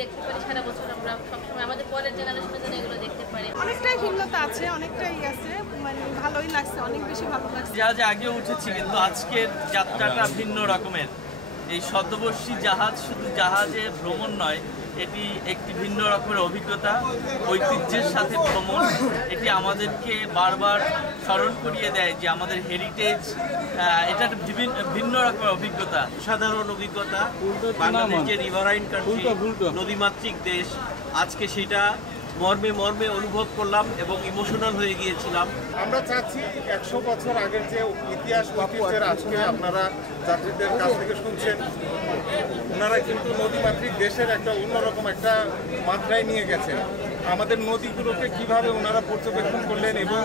দেখতে পারি সারা বছর, আমরা সবসময় আমাদের পরের জেনারেশনের জন্য এগুলো দেখতে পারি। অনেকটাই ভিন্নতা আছে, অনেকটাই আছে, মানে ভালোই লাগছে, অনেক বেশি ভালো লাগছে। জাহাজে আগে উঠেছি, কিন্তু আজকের যাত্রাটা ভিন্ন রকমের। এই শতবর্ষী জাহাজ শুধু জাহাজে ভ্রমণ নয়, এটি একটি ভিন্ন রকমের অভিজ্ঞতা, ঐতিহ্যের সাথে ভ্রমণ। এটি আমাদেরকে বারবার স্মরণ করিয়ে দেয় যে আমাদের হেরিটেজ, এটা একটা ভিন্ন রকমের অভিজ্ঞতা, সাধারণ অভিজ্ঞতা। বাংলাদেশ যে রিভারাইন কান্ট্রি, নদীমাতৃক দেশ, আজকে সেটা মর্মে মর্মে অনুভব করলাম এবং ইমোশনাল হয়ে গিয়েছিলাম। আমরা চাচ্ছি 100 বছর আগের যে ইতিহাস ঐতিহ্যের আজকে আপনারা যাত্রীদের কাছ থেকে শুনছেন, ওনারা কিন্তু নদীমাতৃক দেশের একটা অন্যরকম একটা মাত্রায় নিয়ে গেছেন। আমাদের নদীগুলোকে কিভাবে ওনারা পর্যবেক্ষণ করলেন এবং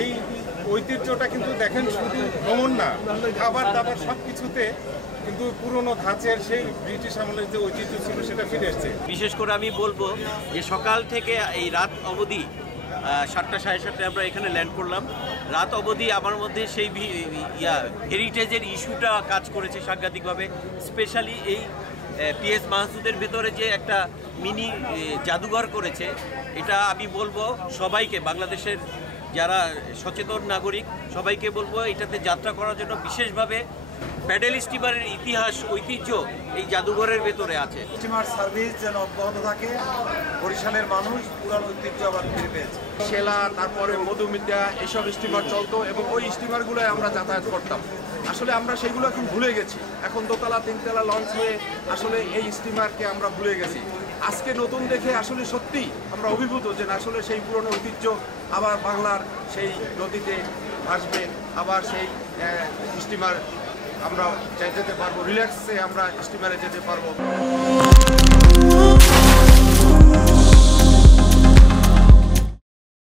এই ঐতিহ্যটা কিন্তু দেখেন শুধু ভ্রমণ না, খাবার দাবার সব কিছুতে কিন্তু পুরনো ধাঁচের সেই ব্রিটিশ আমলের যে ঐতিহ্য ছিল সেটা ফিরে এসছে। বিশেষ করে আমি বলবো যে সকাল থেকে এই রাত অবধি 7টা সাড়ে 7টায় আমরা এখানে ল্যান্ড করলাম, রাত অবধি আমার মধ্যে সেই হেরিটেজের ইস্যুটা কাজ করেছে সাংঘাতিকভাবে। স্পেশালি এই পিএস মাহসুদের ভেতরে যে একটা মিনি জাদুঘর করেছে, এটা আমি বলবো সবাইকে, বাংলাদেশের যারা সচেতন নাগরিক সবাইকে বলবো এটাতে যাত্রা করার জন্য। বিশেষভাবে প্যাডেল স্টিমারের ইতিহাস ঐতিহ্য এই জাদুঘরের ভেতরে আছে। স্টিমার সার্ভিস যেন অব্যাহত থাকে, বরিশালের মানুষ পুরান ঐতিহ্য আবার ফিরে পেয়েছে। শেলা, তারপরে মধুমিতা, এসব স্টিমার চলতো এবং ওই স্টিমারগুলোয় আমরা যাতায়াত করতাম। আসলে আমরা সেইগুলো এখন ভুলে গেছি। এখন দোতলা তিনতলা লঞ্চ হয়ে আসলে এই স্টিমারকে আমরা ভুলে গেছি। আজকে নতুন দেখে আসলে সত্যি আমরা অভিভূত যে আসলে সেই পুরনো ঐতিহ্য আবার বাংলার সেই নদীতে আসবে, আবার সেই স্টিমার আমরা যেতে পারবো, রিল্যাক্সে আমরা স্টিমারে যেতে পারবো।